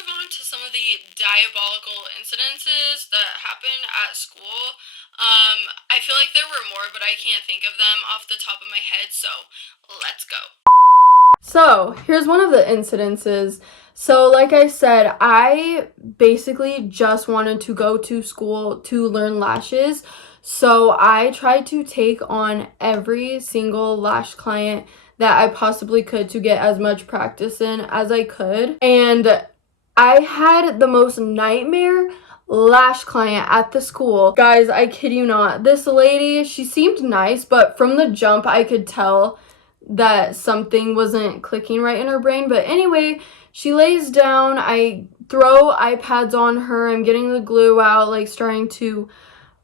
move on to some of the diabolical incidences that happened at school. I feel like there were more, but I can't think of them off the top of my head, so let's go. So, here's one of the incidences. So, like I said, I basically just wanted to go to school to learn lashes. So, I tried to take on every single lash client that I possibly could to get as much practice in as I could. And I had the most nightmare lash client at the school. Guys, I kid you not. This lady, she seemed nice, but from the jump, I could tell that something wasn't clicking right in her brain. But anyway, she lays down, I throw iPads on her, I'm getting the glue out, like starting to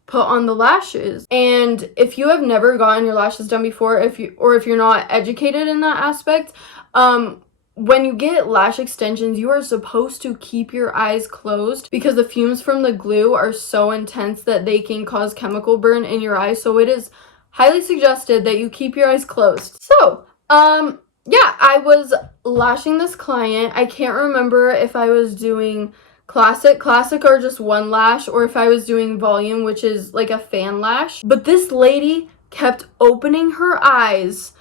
put on the lashes. And if you have never gotten your lashes done before, if you're not educated in that aspect, when you get lash extensions, you are supposed to keep your eyes closed because the fumes from the glue are so intense that they can cause chemical burn in your eyes. So it is highly suggested that you keep your eyes closed. So, yeah, I was lashing this client. I can't remember if I was doing classic or just one lash, or if I was doing volume, which is like a fan lash. But this lady kept opening her eyes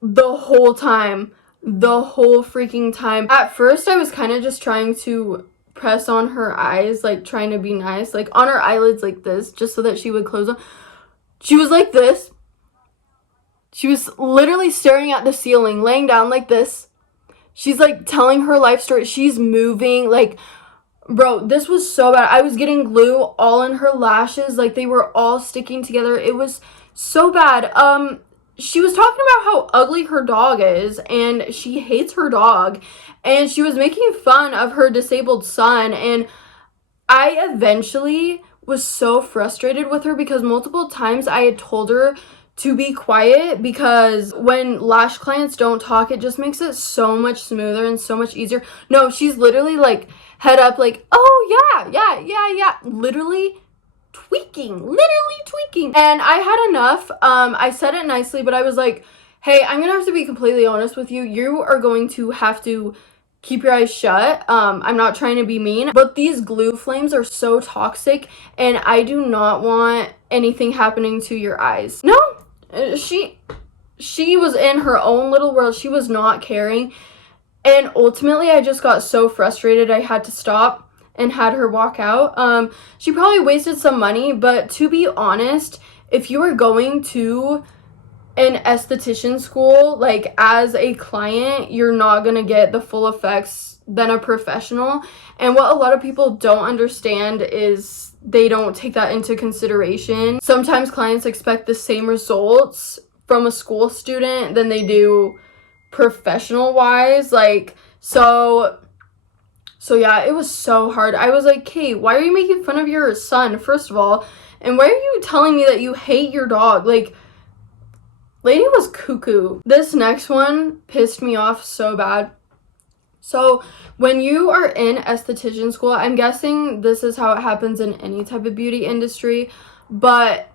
the whole time. The whole freaking time. At first, I was kind of just trying to press on her eyes, like trying to be nice, like on her eyelids like this, just so that she would close them. She was like this. She was literally staring at the ceiling, laying down like this. She's like telling her life story. She's moving. Like, bro, this was so bad. I was getting glue all in her lashes. Like, they were all sticking together. It was so bad. She was talking about how ugly her dog is, and she hates her dog. And she was making fun of her disabled son. And I eventually was so frustrated with her because multiple times I had told her to be quiet, because when lash clients don't talk, it just makes it so much smoother and so much easier. No, she's literally like head up like, oh yeah, literally tweaking. And I had enough. I said it nicely, but I was like, hey, I'm gonna have to be completely honest with you. You are going to have to keep your eyes shut. I'm not trying to be mean, but these glue flames are so toxic, and I do not want anything happening to your eyes. No, she was in her own little world. She was not caring. And ultimately, I just got so frustrated, I had to stop and had her walk out. She probably wasted some money, but to be honest, if you are going to an esthetician school, like as a client, you're not gonna get the full effects than a professional. And what a lot of people don't understand is they don't take that into consideration. Sometimes clients expect the same results from a school student than they do professional wise. Like, so yeah, it was so hard. I was like, Kate, why are you making fun of your son, first of all? And why are you telling me that you hate your dog? Like, lady was cuckoo. This next one pissed me off so bad. So when you are in esthetician school, I'm guessing this is how it happens in any type of beauty industry, but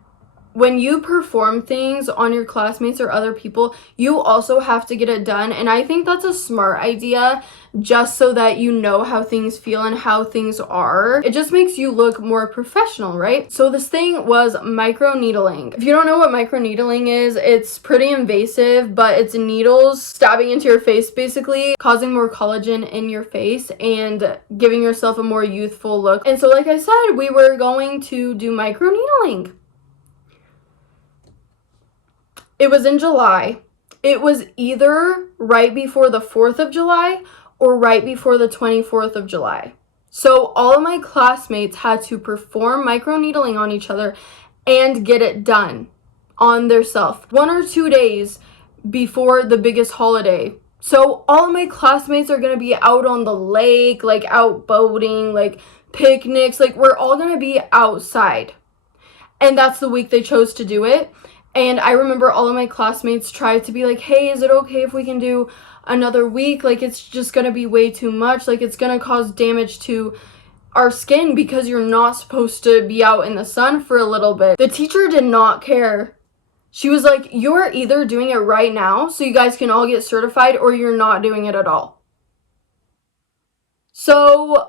when you perform things on your classmates or other people, you also have to get it done. And I think that's a smart idea, just so that you know how things feel and how things are. It just makes you look more professional, right? So this thing was microneedling. If you don't know what microneedling is, it's pretty invasive, but it's needles stabbing into your face, basically causing more collagen in your face and giving yourself a more youthful look. And so, like I said, we were going to do microneedling. It was in July. It was either right before the 4th of July or right before the 24th of July. So all of my classmates had to perform microneedling on each other and get it done on their self 1 or 2 days before the biggest holiday. So all of my classmates are going to be out on the lake, like out boating, like picnics, like we're all going to be outside. And that's the week they chose to do it. And I remember all of my classmates tried to be like, hey, is it okay if we can do another week? Like, it's just going to be way too much. Like, it's going to cause damage to our skin because you're not supposed to be out in the sun for a little bit. The teacher did not care. She was like, you're either doing it right now so you guys can all get certified, or you're not doing it at all. So,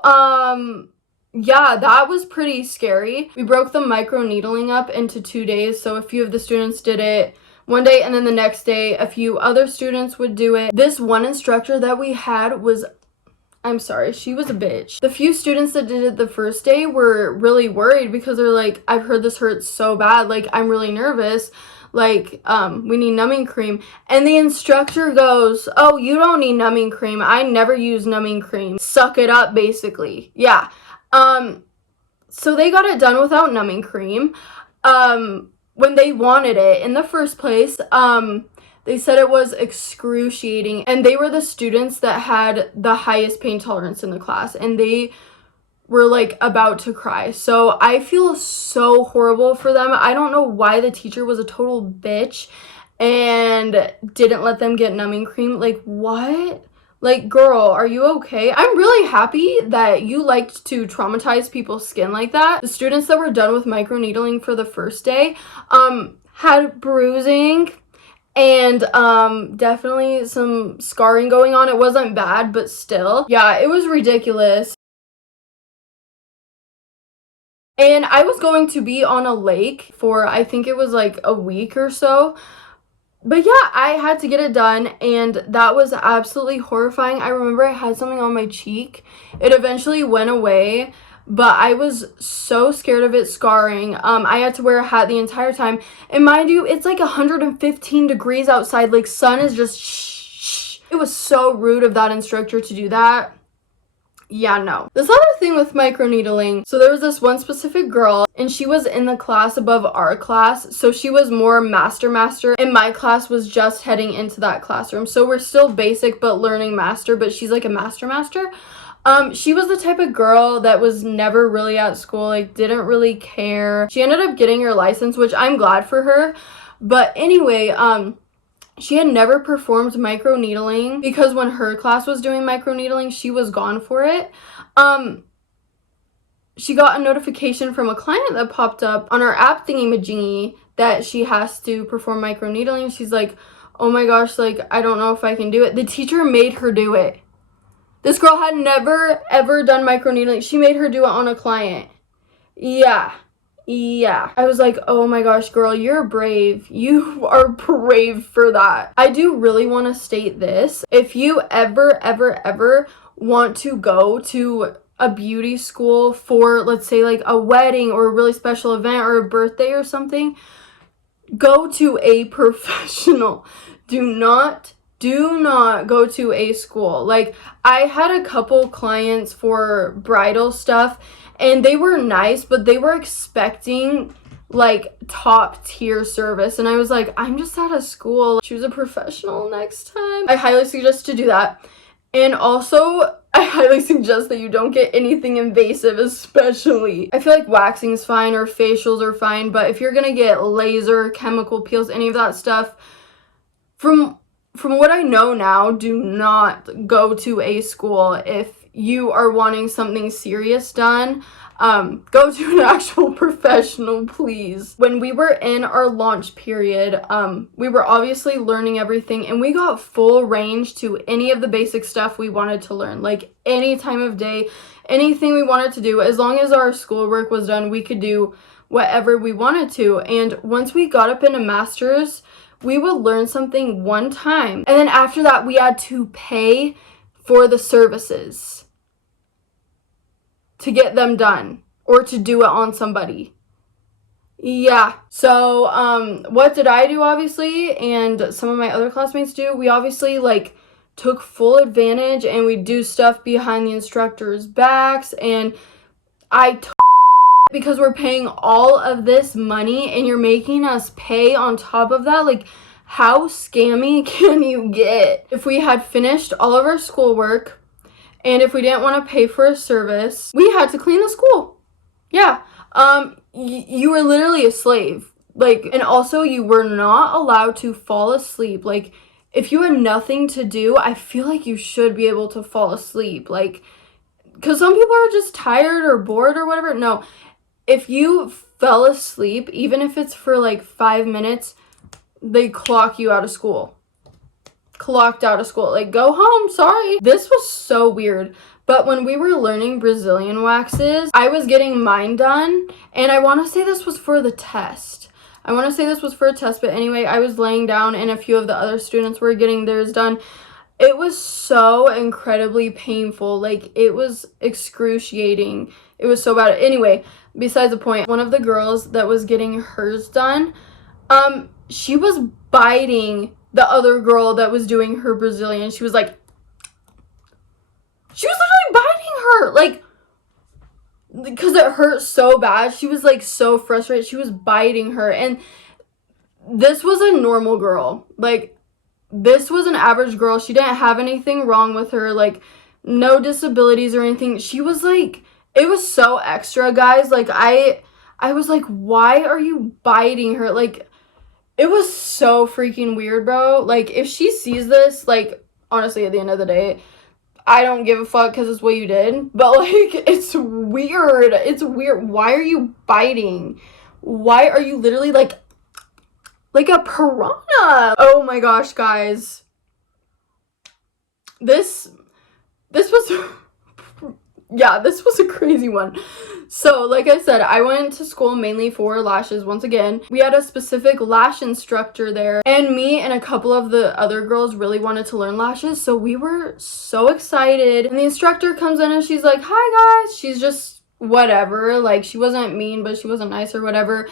yeah, that was pretty scary. We broke the microneedling up into 2 days. So a few of the students did it one day, and then the next day a few other students would do it. This one instructor that we had was, I'm sorry, she was a bitch. The few students that did it the first day were really worried because they're like, I've heard this hurts so bad, like I'm really nervous, like we need numbing cream. And the instructor goes, oh, you don't need numbing cream, I never use numbing cream, suck it up, basically. Yeah. So they got it done without numbing cream when they wanted it in the first place. They said it was excruciating, and they were the students that had the highest pain tolerance in the class, and they were like about to cry. So I feel so horrible for them. I don't know why the teacher was a total bitch and didn't let them get numbing cream. Like, what? Like, girl, are you okay? I'm really happy that you liked to traumatize people's skin like that. The students that were done with microneedling for the first day had bruising and definitely some scarring going on. It wasn't bad, but still. Yeah, it was ridiculous. And I was going to be on a lake for, I think it was like a week or so. But yeah, I had to get it done, and that was absolutely horrifying. I remember I had something on my cheek. It eventually went away, but I was so scared of it scarring. I had to wear a hat the entire time. And mind you, it's like 115 degrees outside. Like, sun is just shh. It was so rude of that instructor to do that. Yeah, no. This other thing with microneedling, so there was this one specific girl, and she was in the class above our class, so she was more master, and my class was just heading into that classroom. So we're still basic but learning master, but she's like a master. She was the type of girl that was never really at school, like didn't really care. She ended up getting her license, which I'm glad for her. But anyway, she had never performed microneedling because when her class was doing microneedling, she was gone for it. She got a notification from a client that popped up on our app thingy-majingy that she has to perform microneedling. She's like, oh my gosh, like, I don't know if I can do it. The teacher made her do it. This girl had never, ever done microneedling. She made her do it on a client. Yeah. I was like, oh my gosh, girl, you're brave. You are brave for that. I do really want to state this. If you ever want to go to a beauty school for, let's say, like a wedding or a really special event or a birthday or something, go to a professional. Do not go to a school. Like, I had a couple clients for bridal stuff, and they were nice, but they were expecting like top tier service, and I was like, I'm just out of school. Choose a professional next time. I highly suggest to do that. And also, I highly suggest that you don't get anything invasive, especially. I feel like waxing is fine or facials are fine, but if you're gonna get laser, chemical peels, any of that stuff, from what I know now, do not go to a school if you are wanting something serious done. Go to an actual professional, please. When we were in our launch period, we were obviously learning everything, and we got full range to any of the basic stuff we wanted to learn. Like, any time of day, anything we wanted to do. As long as our schoolwork was done, we could do whatever we wanted to. And once we got up into masters, we would learn something one time, and then after that we had to pay for the services to get them done or to do it on somebody. Yeah. So what did I do? Obviously, and some of my other classmates do, we obviously like took full advantage, and we do stuff behind the instructors' backs, and because we're paying all of this money and you're making us pay on top of that. Like, how scammy can you get? If we had finished all of our schoolwork, and if we didn't want to pay for a service, we had to clean the school. Yeah. You were literally a slave. Like, and also you were not allowed to fall asleep. Like, if you had nothing to do, I feel like you should be able to fall asleep. Like, because some people are just tired or bored or whatever. No, if you fell asleep, even if it's for like 5 minutes, they clock you out of school. Clocked out of school. Like, go home, sorry. This was so weird. But when we were learning Brazilian waxes, I was getting mine done, and I want to say this was for the test. But anyway, I was laying down, and a few of the other students were getting theirs done. It was so incredibly painful. Like, it was excruciating. It was so bad. Anyway, besides the point, one of the girls that was getting hers done, she was biting the other girl that was doing her Brazilian. She was literally biting her, like, because it hurt so bad. She was like so frustrated. She was biting her, and this was a normal girl. Like, this was an average girl. She didn't have anything wrong with her, like, no disabilities or anything. She was like, it was so extra, guys. Like, I was like, why are you biting her? Like, it was so freaking weird, bro. Like, if she sees this, like, honestly, at the end of the day, I don't give a fuck because it's what you did. But, like, it's weird. It's weird. Why are you biting? Why are you literally, like a piranha? Oh my gosh, guys. This was... yeah, this was a crazy one. So, like I said, I went to school mainly for lashes once again. We had a specific lash instructor there, and me and a couple of the other girls really wanted to learn lashes, so we were so excited. And the instructor comes in and she's like, "Hi guys." She's just whatever. Like, she wasn't mean, but she wasn't nice or whatever.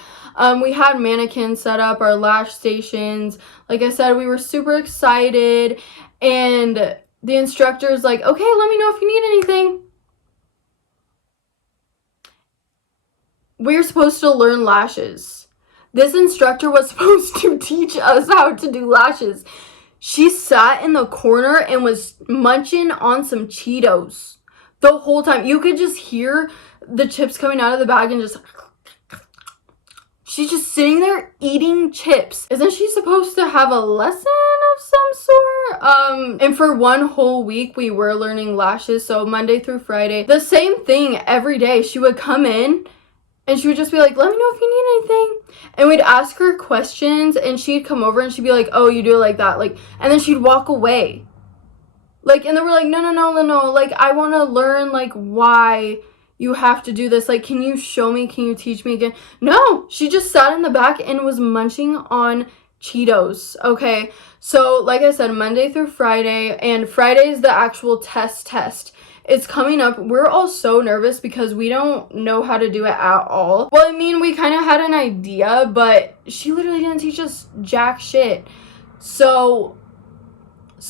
We had mannequins set up, our lash stations. Like I said, we were super excited, and the instructor's like, "Okay, let me know if you need anything." We're supposed to learn lashes. This instructor was supposed to teach us how to do lashes. She sat in the corner and was munching on some Cheetos the whole time. You could just hear the chips coming out of the bag and just... she's just sitting there eating chips. Isn't she supposed to have a lesson of some sort? And for one whole week, we were learning lashes. So Monday through Friday, the same thing every day. She would come in and she would just be like, "Let me know if you need anything." And we'd ask her questions, and she'd come over and she'd be like, "Oh, you do it like that." Like, and then she'd walk away. Like, and then we're like, no. Like, I want to learn, like, why you have to do this. Like, can you show me? Can you teach me again? No, she just sat in the back and was munching on Cheetos. Okay, so like I said, Monday through Friday, and Friday is the actual test. It's coming up. We're all so nervous because we don't know how to do it at all. Well, I mean, we kind of had an idea, but she literally didn't teach us jack shit. So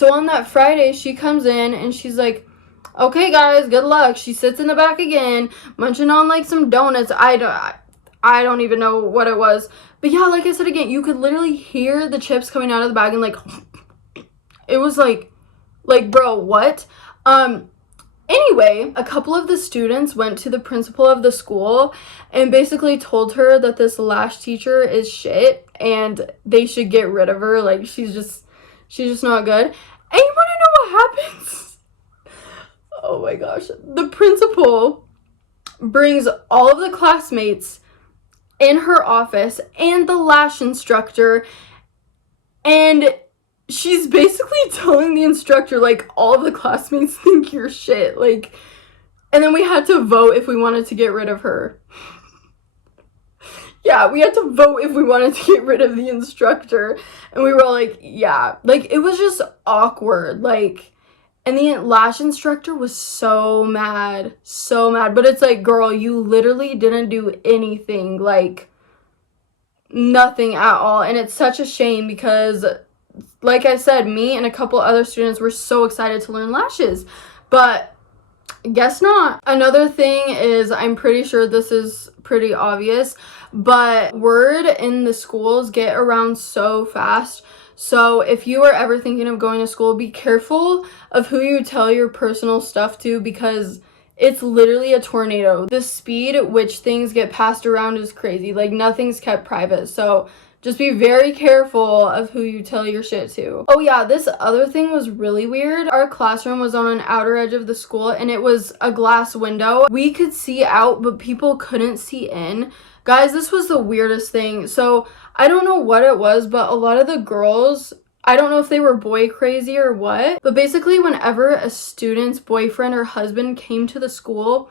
on that Friday, she comes in and she's like, "Okay, guys, good luck." She sits in the back again, munching on like some donuts. I don't even know what it was. But yeah, like I said again, you could literally hear the chips coming out of the bag, and like, it was like, bro, what? Anyway, a couple of the students went to the principal of the school and basically told her that this lash teacher is shit and they should get rid of her. Like, she's just not good. And you want to know what happens? Oh my gosh. The principal brings all of the classmates in her office and the lash instructor, and she's basically telling the instructor, like, all of the classmates think you're shit. Like, and then we had to vote if we wanted to get rid of her. Yeah, we had to vote if we wanted to get rid of the instructor. And we were all like, yeah. Like, it was just awkward. Like, and the lash instructor was so mad. But it's like, girl, you literally didn't do anything. Like, nothing at all. And it's such a shame because, like I said, me and a couple other students were so excited to learn lashes. But guess not. Another thing is, I'm pretty sure this is pretty obvious, but word in the schools get around so fast. So if you are ever thinking of going to school, be careful of who you tell your personal stuff to, because it's literally a tornado. The speed at which things get passed around is crazy. Like, nothing's kept private. So just be very careful of who you tell your shit to. Oh yeah, this other thing was really weird. Our classroom was on an outer edge of the school, and it was a glass window. We could see out, but people couldn't see in. Guys, this was the weirdest thing. So I don't know what it was, but a lot of the girls I don't know if they were boy crazy or what, but basically whenever a student's boyfriend or husband came to the school,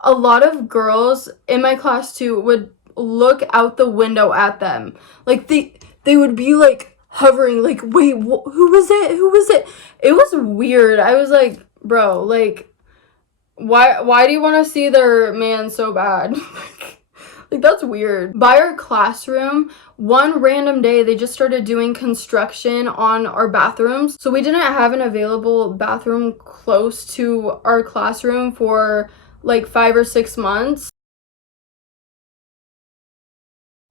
a lot of girls in my class too would look out the window at them. Like they would be like hovering like, "Wait, who was it? Who was it?" It was weird. I was like, "Bro, like why do you want to see their man so bad?" Like that's weird. By our classroom, one random day they just started doing construction on our bathrooms. So we didn't have an available bathroom close to our classroom for like 5 or 6 months.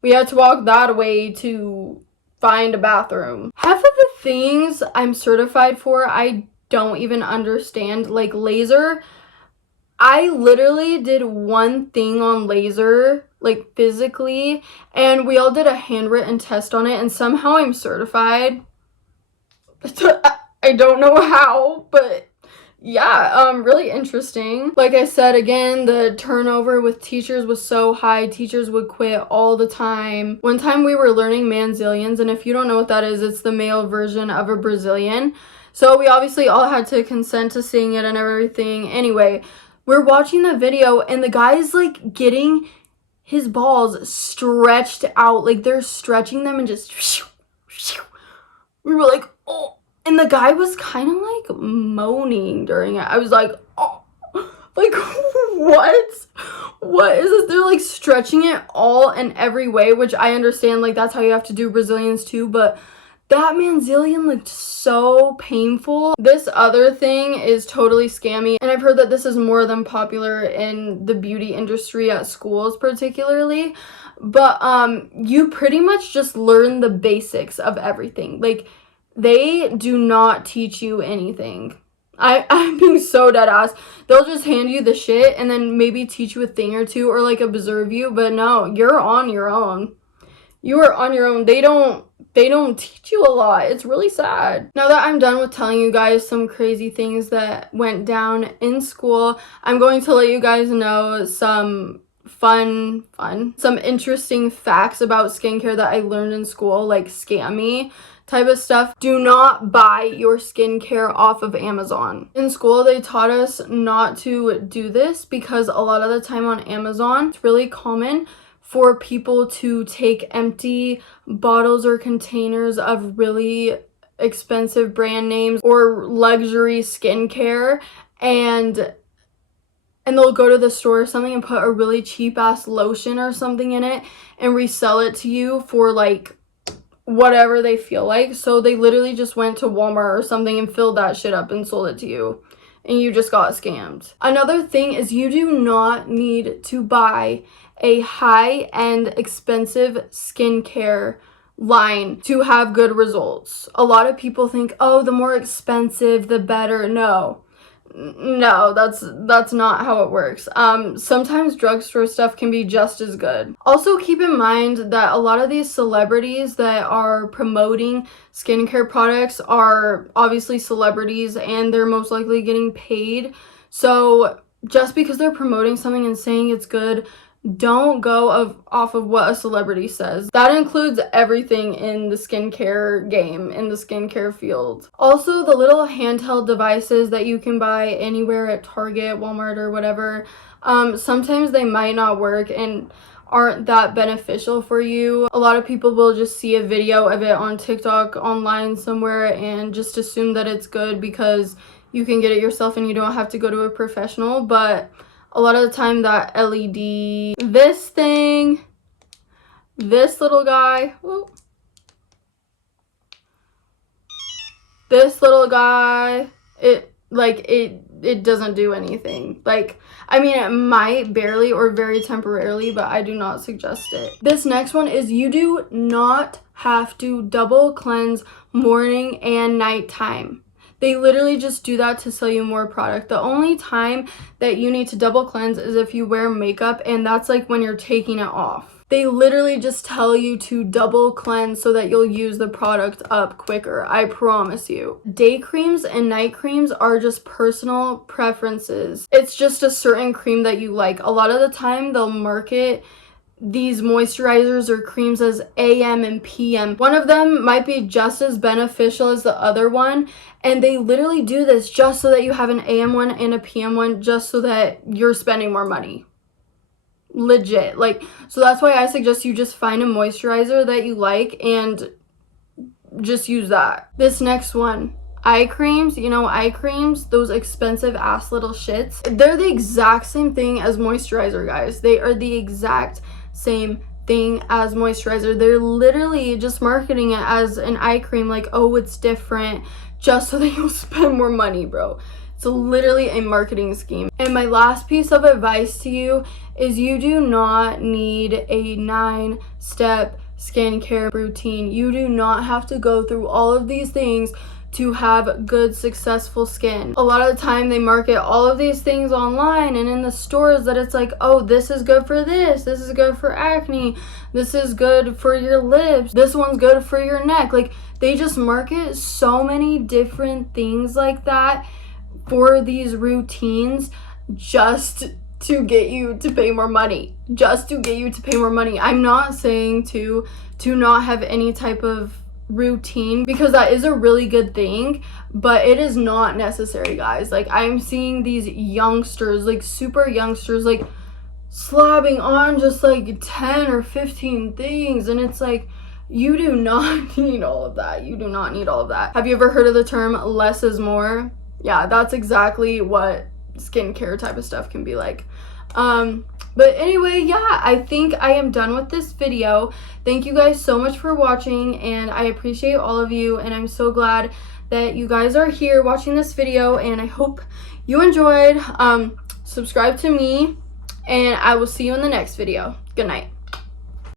We had to walk that way to find a bathroom. Half of the things I'm certified for, I don't even understand. Like laser, I literally did one thing on laser, like physically, and we all did a handwritten test on it, and somehow I'm certified. I don't know how, but yeah, really interesting. Like I said, again, the turnover with teachers was so high. Teachers would quit all the time. One time we were learning manzillions, and if you don't know what that is, it's the male version of a Brazilian. So we obviously all had to consent to seeing it and everything. Anyway, we're watching the video, and the guy's like getting his balls stretched out. Like they're stretching them and just. We were like, oh. And the guy was kind of like moaning during it. I was like, oh, like what? What is this? They're like stretching it all in every way, which I understand. Like that's how you have to do Brazilians too. But that manzillion looked so painful. This other thing is totally scammy. And I've heard that this is more than popular in the beauty industry at schools particularly. But you pretty much just learn the basics of everything. Like they do not teach you anything. I'm being so dead ass. They'll just hand you the shit and then maybe teach you a thing or two or like observe you, but no, you're on your own. You are on your own. They don't teach you a lot. It's really sad. Now that I'm done with telling you guys some crazy things that went down in school, I'm going to let you guys know some some interesting facts about skincare that I learned in school, like scammy type of stuff. Do not buy your skincare off of Amazon. In school, they taught us not to do this because a lot of the time on Amazon, it's really common for people to take empty bottles or containers of really expensive brand names or luxury skincare and they'll go to the store or something and put a really cheap ass lotion or something in it and resell it to you for like whatever they feel like. So they literally just went to Walmart or something and filled that shit up and sold it to you. And you just got scammed. Another thing is you do not need to buy a high-end expensive skincare line to have good results. A lot of people think, oh, the more expensive, the better. No, that's not how it works. Sometimes drugstore stuff can be just as good. Also, keep in mind that a lot of these celebrities that are promoting skincare products are obviously celebrities and they're most likely getting paid. So just because they're promoting something and saying it's good, don't go off of what a celebrity says. That includes everything in the skincare game, in the skincare field. Also, the little handheld devices that you can buy anywhere at Target, Walmart, or whatever, sometimes they might not work and aren't that beneficial for you. A lot of people will just see a video of it on TikTok online somewhere and just assume that it's good because you can get it yourself and you don't have to go to a professional, but a lot of the time that LED, this thing, this little guy, this little guy, it doesn't do anything. Like, I mean, it might barely or very temporarily, but I do not suggest it. This next one is you do not have to double cleanse morning and nighttime. They literally just do that to sell you more product. The only time that you need to double cleanse is if you wear makeup, and that's like when you're taking it off. They literally just tell you to double cleanse so that you'll use the product up quicker. I promise you. Day creams and night creams are just personal preferences. It's just a certain cream that you like. A lot of the time they'll market these moisturizers or creams as AM and PM. One of them might be just as beneficial as the other one, and they literally do this just so that you have an AM one and a PM one, just so that you're spending more money. Legit. Like, so that's why I suggest you just find a moisturizer that you like and just use that. This next one, eye creams. You know, eye creams, those expensive ass little shits, they're the exact same thing as moisturizer, guys. They are the exact same thing as moisturizer. They're literally just marketing it as an eye cream, like, oh, it's different, just so that you'll spend more money, bro. It's literally a marketing scheme. And my last piece of advice to you is you do not need a 9-step skincare routine. You do not have to go through all of these things to have good, successful skin. A lot of the time they market all of these things online and in the stores that it's like, oh, this is good for this is good for acne, this is good for your lips, this one's good for your neck. Like, they just market so many different things like that for these routines just to get you to pay more money. Just to get you to pay more money. I'm not saying to not have any type of routine, because that is a really good thing, but it is not necessary, guys. Like, I'm seeing these youngsters, like super youngsters, like slapping on just like 10 or 15 things, and it's like, you do not need all of that. You do not need all of that. Have you ever heard of the term less is more? Yeah, that's exactly what skincare type of stuff can be like. But anyway, yeah, I think I am done with this video. Thank you guys so much for watching, and I appreciate all of you, and I'm so glad that you guys are here watching this video, and I hope you enjoyed. Subscribe to me, and I will see you in the next video. Good night.